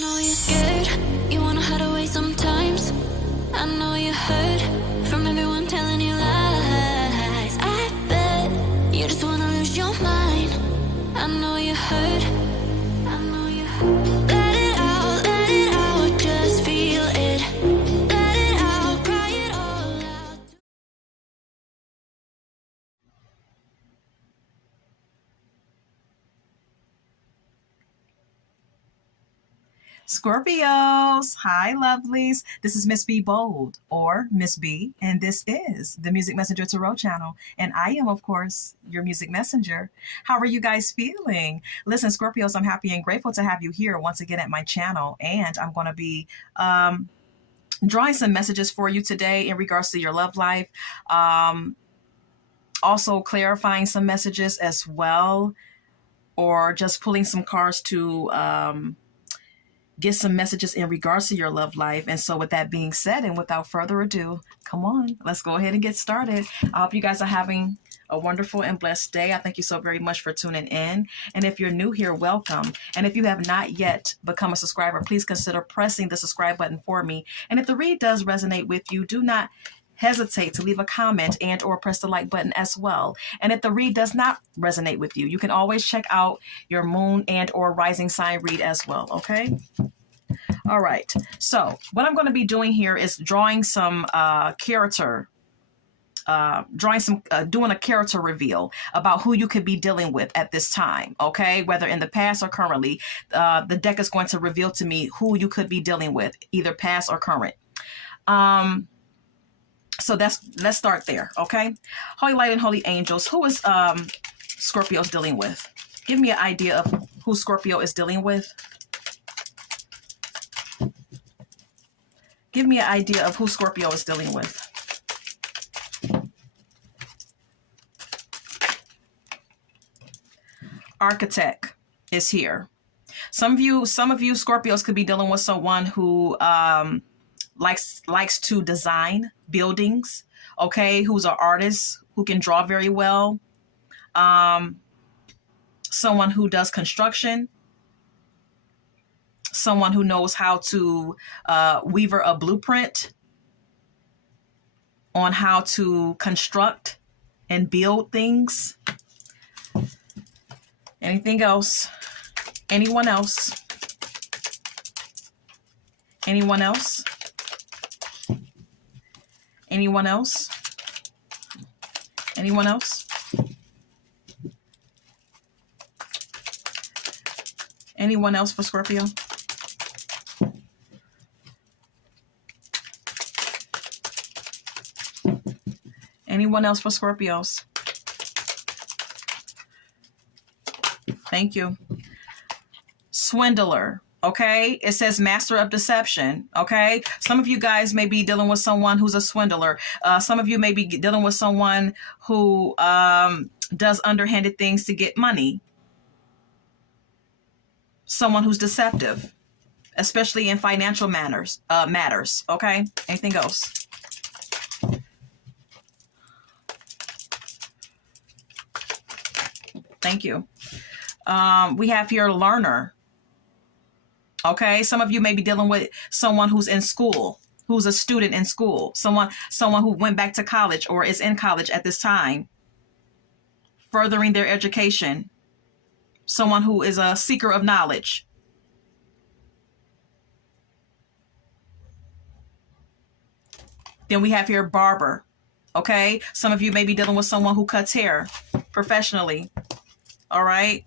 know you're scared, you wanna hide away sometimes. I know you hurt from everyone telling you lies. I bet you just wanna lose your mind. I know you hurt, I know you hurt. Let it out, just feel it. Let it out, cry it all out. Scorpios, hi lovelies. This is Miss B Bold, or Miss B, and this is the Music Messenger Tarot channel. And I am, of course, your music messenger. How are you guys feeling? Listen, Scorpios, I'm happy and grateful to have you here once again at my channel. And I'm going to be drawing some messages for you today in regards to your love life. Also clarifying some messages as well, or just pulling some cards to get some messages in regards to your love life. And so with that being said, and without further ado, come on, let's go ahead and get started. I hope you guys are having a wonderful and blessed day. I thank you so very much for tuning in. And if you're new here, welcome. And if you have not yet become a subscriber, please consider pressing the subscribe button for me. And if the read does resonate with you, do not hesitate to leave a comment and or press the like button as well. And if the read does not resonate with you, you can always check out your moon and or rising sign read as well. Okay. All right. So what I'm going to be doing here is drawing some doing a character reveal about who you could be dealing with at this time. Okay. Whether in the past or currently, the deck is going to reveal to me who you could be dealing with, either past or current. So let's start there. Okay. Holy light and holy angels. Who is Scorpio's dealing with? Give me an idea of who Scorpio is dealing with. Give me an idea of who Scorpio is dealing with. Architect is here. Some of you Scorpios could be dealing with someone who likes to design buildings, okay, who's an artist, who can draw very well, someone who does construction, someone who knows how to weave a blueprint on how to construct and build things. Anything else? Anyone else? Anyone else? Anyone else? Anyone else? Anyone else for Scorpio? Anyone else for Scorpios? Thank you. Swindler. Okay. It says master of deception. Okay. Some of you guys may be dealing with someone who's a swindler. Some of you may be dealing with someone who does underhanded things to get money. Someone who's deceptive, especially in financial matters. Okay. Anything else? Thank you. We have here learner. Okay. Some of you may be dealing with someone who's in school, who's a student in school, someone who went back to college or is in college at this time, furthering their education, someone who is a seeker of knowledge. Then we have here barber. Okay. Some of you may be dealing with someone who cuts hair professionally. All right.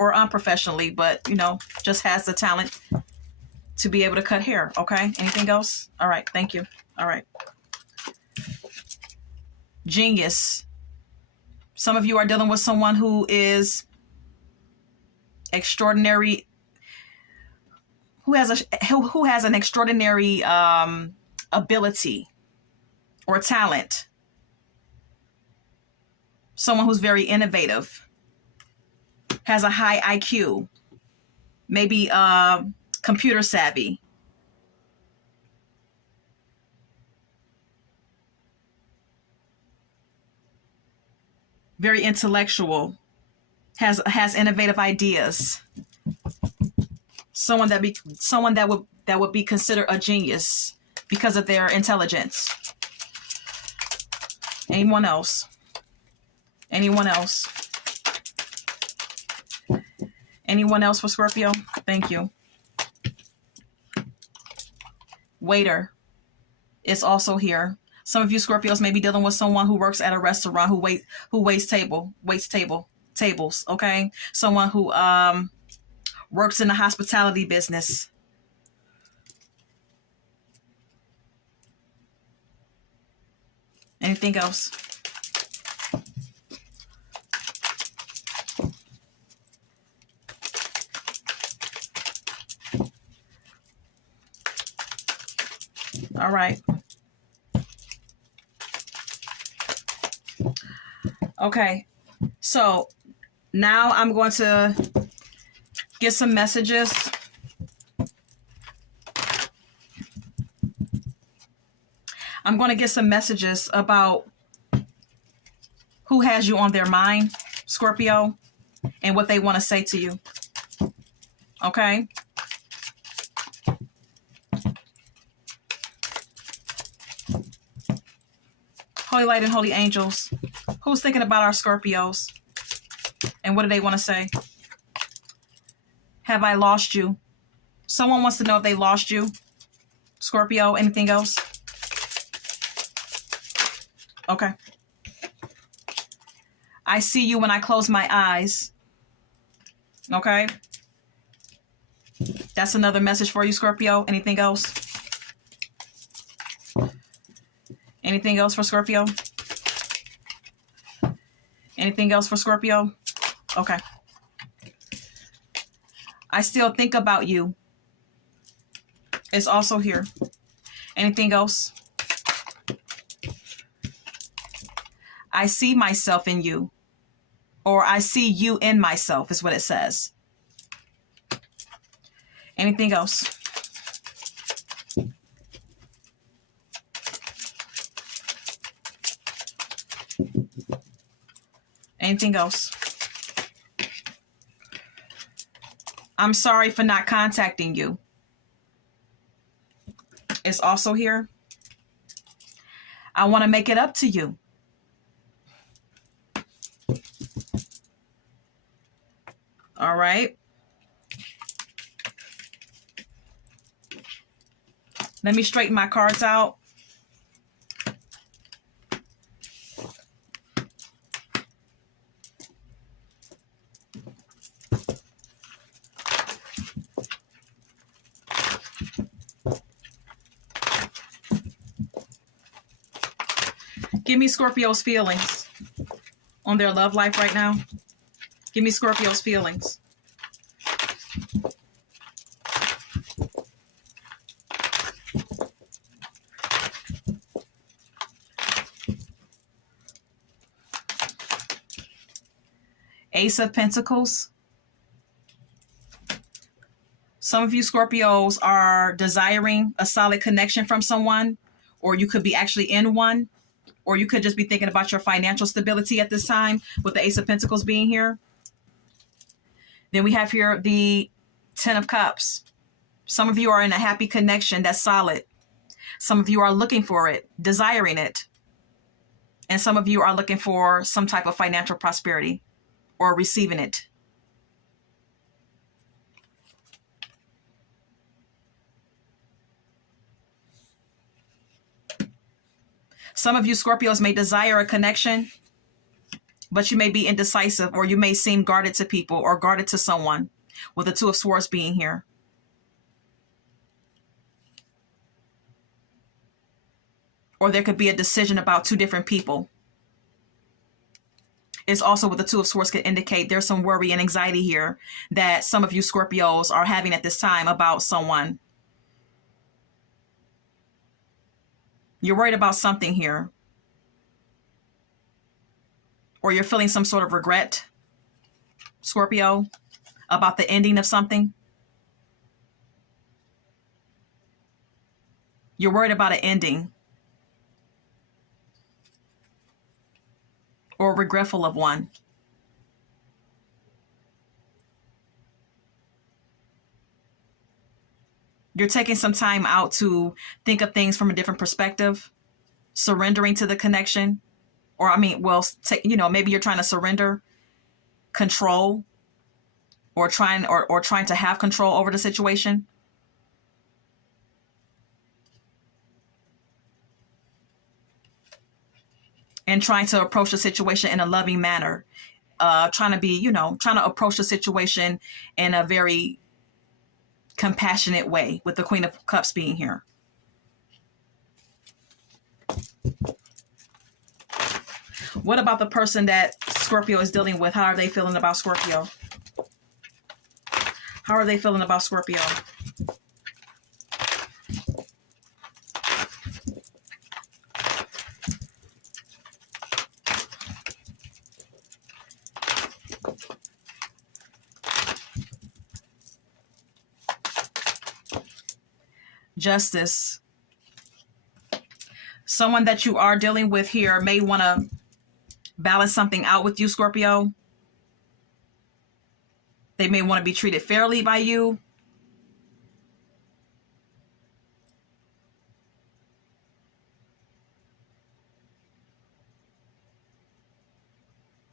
Or unprofessionally, but, you know, just has the talent to be able to cut hair. Okay. Anything else? All right. Thank you. All right. Genius. Some of you are dealing with someone who is extraordinary, who has an extraordinary ability or talent. Someone who's very innovative. Has a high IQ, maybe computer savvy. Very intellectual, has innovative ideas. Someone that would be considered a genius because of their intelligence. Anyone else? Anyone else? Anyone else for Scorpio? Thank you. Waiter is also here. Some of you Scorpios may be dealing with someone who works at a restaurant who waits tables. Okay, someone who works in the hospitality business. Anything else? All right. Okay. So now I'm going to get some messages. I'm going to get some messages about who has you on their mind, Scorpio, and what they want to say to you. Okay? Holy light and holy angels, who's thinking about our Scorpios? And what do they want to say? Have I lost you? Someone wants to know if they lost you. Scorpio, anything else? Okay. I see you when I close my eyes. Okay. That's another message for you, Scorpio. Anything else? Anything else for Scorpio? Anything else for Scorpio? Okay. I still think about you. It's also here. Anything else? I see myself in you. Or I see you in myself is what it says. Anything else? Anything else? I'm sorry for not contacting you. It's also here. I want to make it up to you. All right. Let me straighten my cards out. Give me Scorpio's feelings on their love life right now. Give me Scorpio's feelings. Ace of Pentacles. Some of you Scorpios are desiring a solid connection from someone, or you could be actually in one, or you could just be thinking about your financial stability at this time with the Ace of Pentacles being here. Then we have here the Ten of Cups. Some of you are in a happy connection that's solid. Some of you are looking for it, desiring it. And some of you are looking for some type of financial prosperity or receiving it. Some of you Scorpios may desire a connection, but you may be indecisive, or you may seem guarded to people or guarded to someone, with the Two of Swords being here. Or there could be a decision about two different people. It's also with the Two of Swords could indicate there's some worry and anxiety here that some of you Scorpios are having at this time about someone. You're worried about something here. Or you're feeling some sort of regret, Scorpio, about the ending of something. You're worried about an ending. Or regretful of one. You're taking some time out to think of things from a different perspective, surrendering to the connection. Or, I mean, well, maybe you're trying to surrender control, or trying to have control over the situation. And trying to approach the situation in a loving manner. Trying to approach the situation in a very compassionate way, with the Queen of Cups being here. What about the person that Scorpio is dealing with? How are they feeling about Scorpio? How are they feeling about Scorpio? Justice. Someone that you are dealing with here may want to balance something out with you, Scorpio. They may want to be treated fairly by you.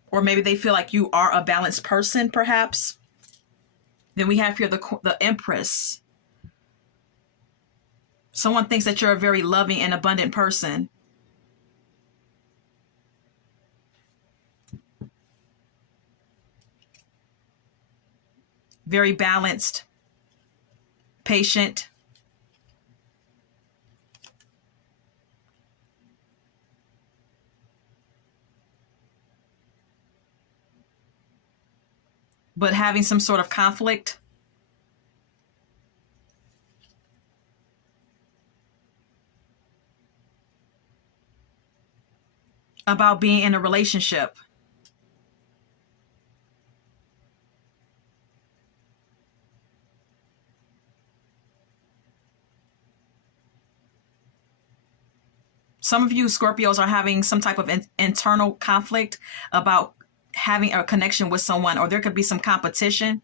Or maybe they feel like you are a balanced person, perhaps. Then we have here the Empress. Someone thinks that you're a very loving and abundant person. Very balanced, patient. But having some sort of conflict. About being in a relationship. Some of you Scorpios are having some type of internal conflict about having a connection with someone, or there could be some competition.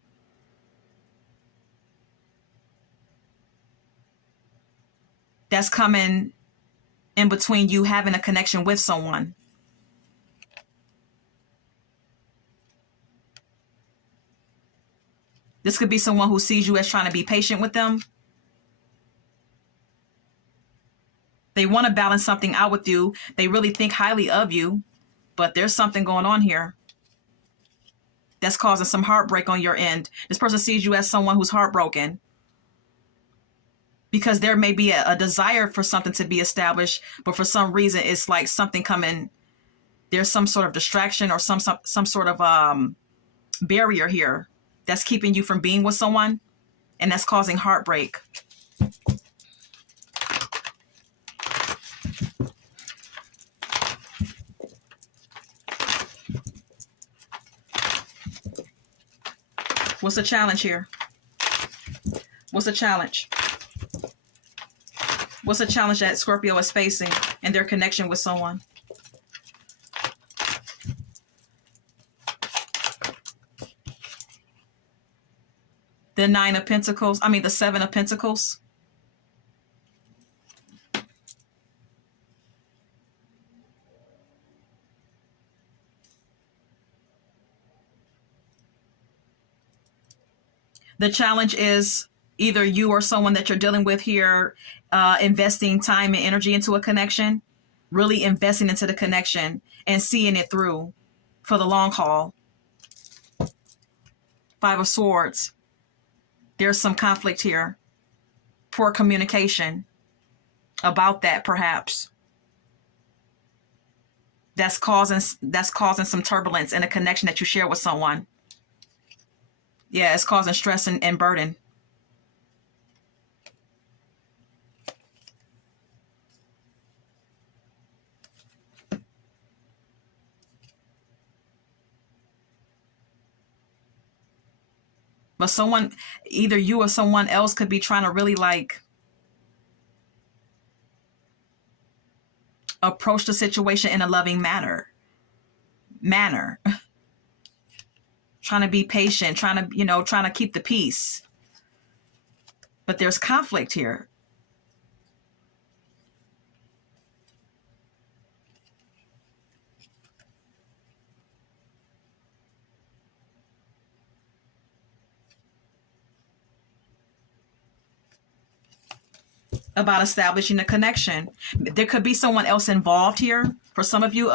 That's coming in between you having a connection with someone. This could be someone who sees you as trying to be patient with them. They want to balance something out with you. They really think highly of you, but there's something going on here that's causing some heartbreak on your end. This person sees you as someone who's heartbroken because there may be a desire for something to be established, but for some reason it's like something coming. There's some sort of distraction or some sort of barrier here that's keeping you from being with someone, and that's causing heartbreak. What's the challenge here? What's the challenge? What's the challenge that Scorpio is facing in their connection with someone? The Nine of Pentacles. I mean, the Seven of Pentacles. The challenge is either you or someone that you're dealing with here investing time and energy into a connection, really investing into the connection and seeing it through for the long haul. Five of Swords. There's some conflict here. Poor communication about that, perhaps. That's causing some turbulence in a connection that you share with someone. Yeah, it's causing stress and burden. But someone, either you or someone else could be trying to really approach the situation in a loving manner. Trying to be patient, trying to keep the peace. But there's conflict here. About establishing a connection. There could be someone else involved here for some of you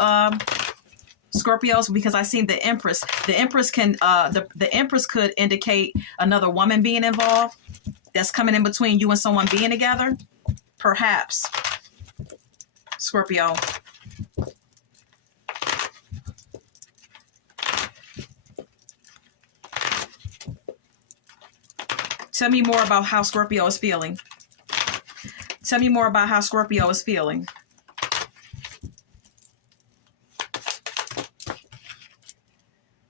Scorpios, because I seen the Empress. The Empress can the Empress could indicate another woman being involved that's coming in between you and someone being together. Perhaps. Scorpio. Tell me more about how Scorpio is feeling. Tell me more about how Scorpio is feeling.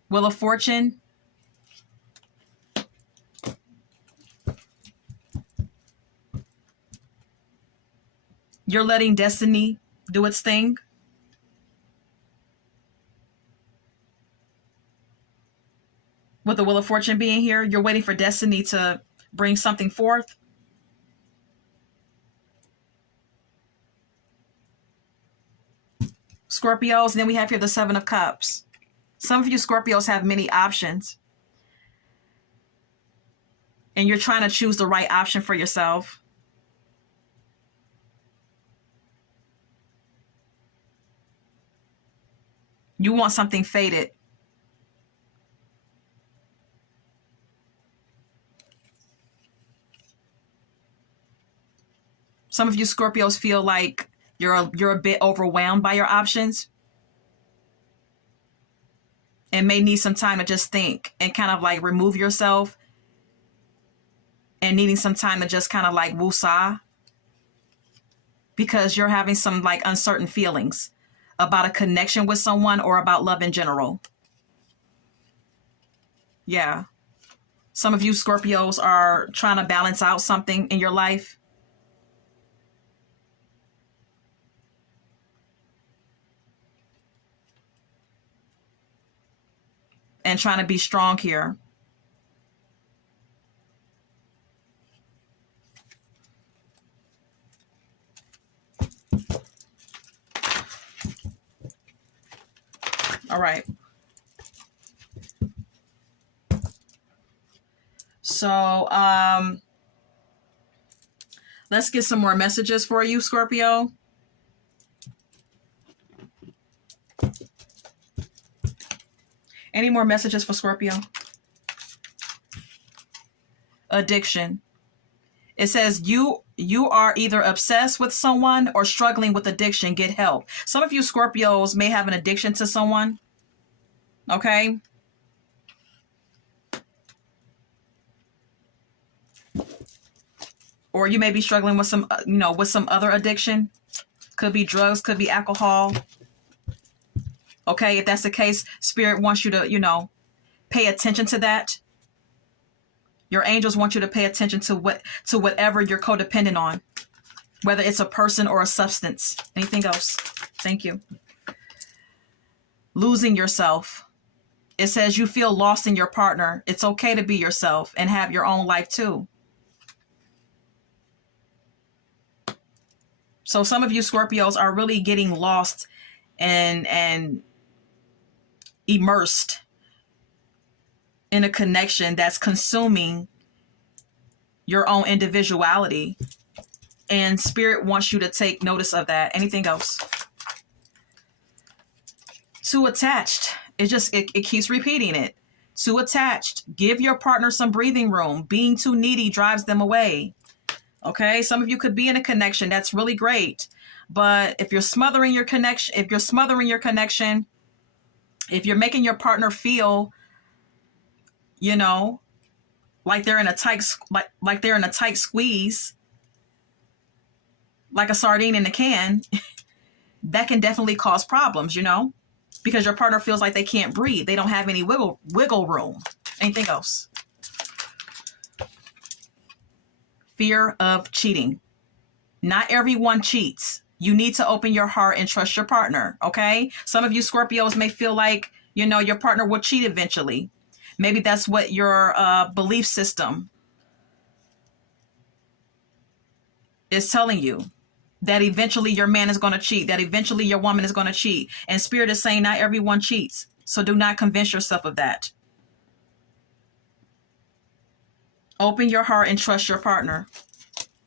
Wheel of Fortune. You're letting destiny do its thing. With the Wheel of Fortune being here, you're waiting for destiny to bring something forth. Scorpios, and then we have here the Seven of Cups. Some of you Scorpios have many options. And you're trying to choose the right option for yourself. You want something fated. Some of you Scorpios feel like you're a bit overwhelmed by your options and may need some time to just think and kind of like remove yourself and needing some time to just kind of like woosah, because you're having some like uncertain feelings about a connection with someone or about love in general. Yeah. Some of you Scorpios are trying to balance out something in your life. And trying to be strong here. All right. So, let's get some more messages for you, Scorpio. Any more messages for Scorpio? Addiction. It says you are either obsessed with someone or struggling with addiction. Get help. Some of you Scorpios may have an addiction to someone. Okay. Or you may be struggling with some, with some other addiction. Could be drugs, could be alcohol. Okay, if that's the case, Spirit wants you to, pay attention to that. Your angels want you to pay attention to whatever you're codependent on, whether it's a person or a substance. Anything else? Thank you. Losing yourself. It says you feel lost in your partner. It's okay to be yourself and have your own life too. So some of you Scorpios are really getting lost and immersed in a connection that's consuming your own individuality, and Spirit wants you to take notice of that. Anything else? Too attached. It keeps repeating it. Too attached. Give your partner some breathing room. Being too needy drives them away. Okay, some of you could be in a connection that's really great, but if you're smothering your connection, if you're making your partner feel, like they're in a tight, like they're in a tight squeeze, like a sardine in a can, that can definitely cause problems, because your partner feels like they can't breathe. They don't have any wiggle room. Anything else? Fear of cheating. Not everyone cheats. You need to open your heart and trust your partner, okay? Some of you Scorpios may feel like, your partner will cheat eventually. Maybe that's what your belief system is telling you that eventually your man is going to cheat, that eventually your woman is going to cheat. And Spirit is saying not everyone cheats. So do not convince yourself of that. Open your heart and trust your partner.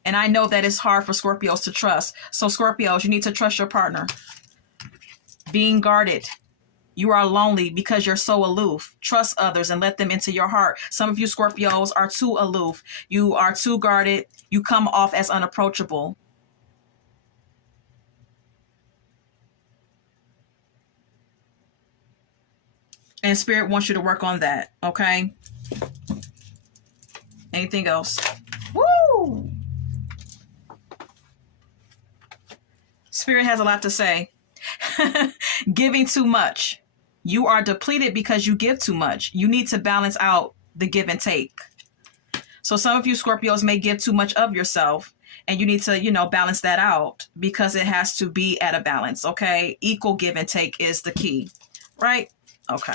And I know that it's hard for Scorpios to trust. So Scorpios, you need to trust your partner. Being guarded. You are lonely because you're so aloof. Trust others and let them into your heart. Some of you Scorpios are too aloof. You are too guarded. You come off as unapproachable. And Spirit wants you to work on that, okay? Anything else? Woo! Spirit has a lot to say. Giving too much. You are depleted because you give too much. You need to balance out the give and take. So some of you Scorpios may give too much of yourself, and you need to, balance that out because it has to be at a balance, okay? Equal give and take is the key, right? Okay.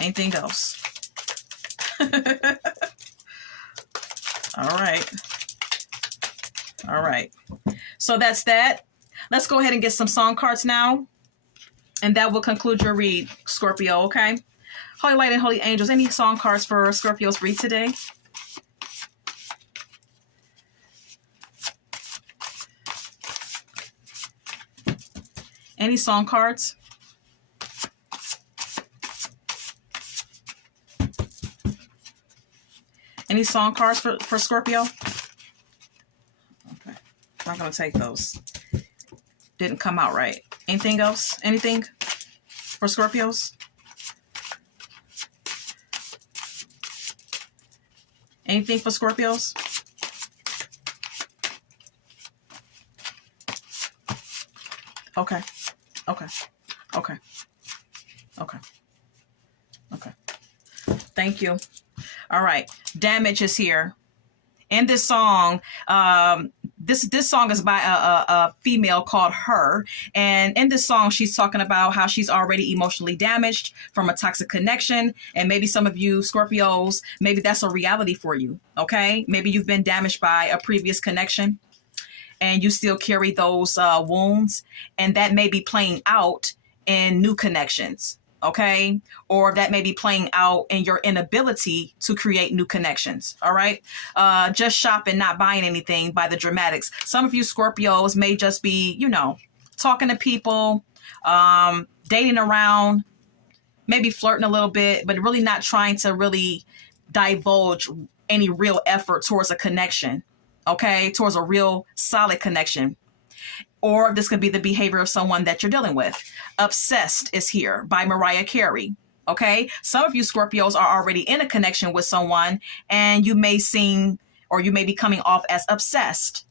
Anything else? All right. All right. So that's that. Let's go ahead and get some song cards now. And that will conclude your read, Scorpio, okay? Holy Light and Holy Angels, any song cards for Scorpio's read today? Any song cards? Any song cards for Scorpio? Okay. I'm not going to take those. Didn't come out right. Anything else? Anything for Scorpios? Anything for Scorpios? Okay. Okay. Okay. Okay. Okay. Thank you. All right. Damage is here. In this song, this song is by a female called Her. And in this song, she's talking about how she's already emotionally damaged from a toxic connection. And maybe some of you Scorpios, maybe that's a reality for you. Okay. Maybe you've been damaged by a previous connection and you still carry those wounds. And that may be playing out in new connections. Okay. Or that may be playing out in your inability to create new connections. All right. Just shopping, not buying anything by the dramatics. Some of you Scorpios may just be, talking to people, dating around, maybe flirting a little bit, but really not trying to really divulge any real effort towards a connection. Okay. Towards a real solid connection. Or this could be the behavior of someone that you're dealing with. Obsessed is here by Mariah Carey. Okay. Some of you Scorpios are already in a connection with someone and you may seem, or you may be coming off as obsessed.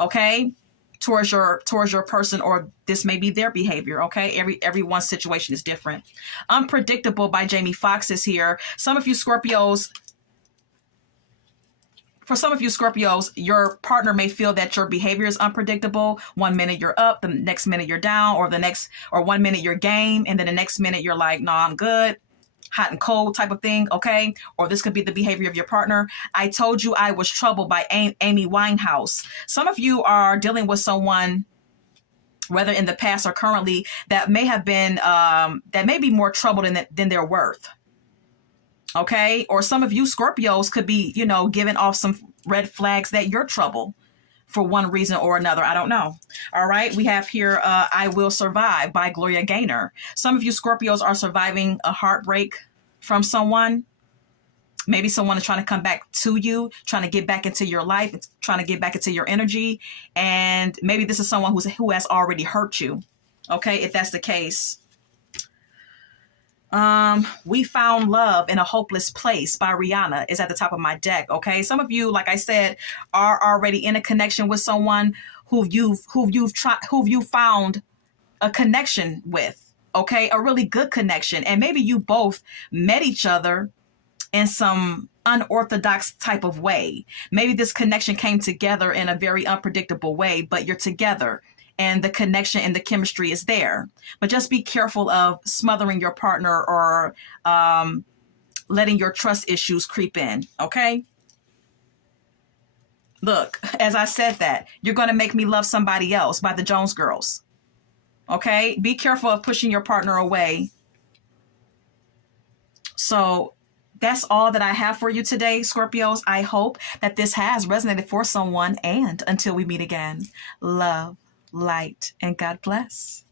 Okay. Towards your person, or this may be their behavior. Okay. Everyone's situation is different. Unpredictable by Jamie Foxx is here. Some of you Scorpios, for some of you Scorpios, your partner may feel that your behavior is unpredictable. 1 minute you're up, the next minute you're down, or 1 minute you're game, and then the next minute you're like, nah, I'm good. Hot and cold type of thing, okay? Or this could be the behavior of your partner. I Told You I Was Trouble by Amy Winehouse. Some of you are dealing with someone, whether in the past or currently, that may have been, that may be more trouble than they're worth. Okay. Or some of you Scorpios could be, giving off some red flags that you're trouble for one reason or another. I don't know. All right. We have here, I Will Survive by Gloria Gaynor. Some of you Scorpios are surviving a heartbreak from someone. Maybe someone is trying to come back to you, trying to get back into your life, trying to get back into your energy. And maybe this is someone who has already hurt you. Okay. If that's the case. We Found Love in a Hopeless Place by Rihanna is at the top of my deck. Okay. Some of you, like I said, are already in a connection with someone who you've found a connection with. Okay. A really good connection. And maybe you both met each other in some unorthodox type of way. Maybe this connection came together in a very unpredictable way, but you're together. And the connection and the chemistry is there. But just be careful of smothering your partner or letting your trust issues creep in. Okay. Look, as I said that, you're going to make me love somebody else by the Jones Girls. Okay? Be careful of pushing your partner away. So that's all that I have for you today, Scorpios. I hope that this has resonated for someone. And until we meet again, love, light, and God bless.